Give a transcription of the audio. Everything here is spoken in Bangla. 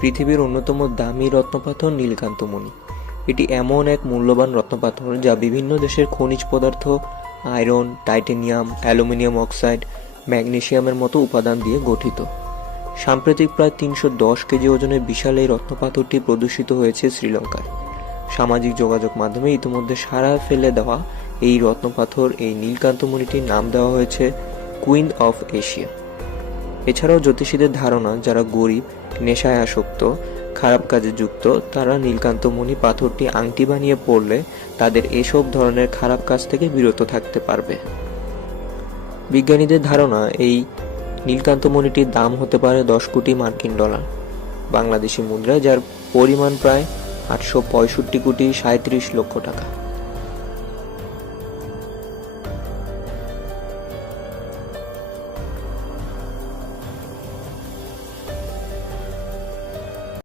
পৃথিবীর অন্যতম দামি রত্নপাথর নীলকান্তমণি। এটি এমন এক মূল্যবান রত্নপাথর যা বিভিন্ন দেশের খনিজ পদার্থ আয়রন, টাইটেনিয়াম, অ্যালুমিনিয়াম অক্সাইড, ম্যাগনেসিয়ামের মতো উপাদান দিয়ে গঠিত। সাম্প্রতিক প্রায় ৩১০ কেজি ওজনের বিশাল এই রত্নপাথরটি প্রদর্শিত হয়েছে শ্রীলঙ্কায়। সামাজিক যোগাযোগ মাধ্যমে ইতিমধ্যে সাড়া ফেলে দেওয়া এই রত্নপাথর, এই নীলকান্তমণিটির নাম দেওয়া হয়েছে কুইন অফ এশিয়া। এছাড়াও জ্যোতিষীদের ধারণা, যারা গরিব, নেশায় আসক্ত, খারাপ কাজে যুক্ত, তারা নীলকান্তমণি পাথরটি আংটি বানিয়ে পড়লে তাদের এসব ধরনের খারাপ কাজ থেকে বিরত থাকতে পারবে। বিজ্ঞানীদের ধারণা, এই নীলকান্তমণিটির দাম হতে পারে 10 কোটি মার্কিন ডলার, বাংলাদেশি মুদ্রায় যার পরিমাণ প্রায় 865 কোটি 37 লক্ষ টাকা।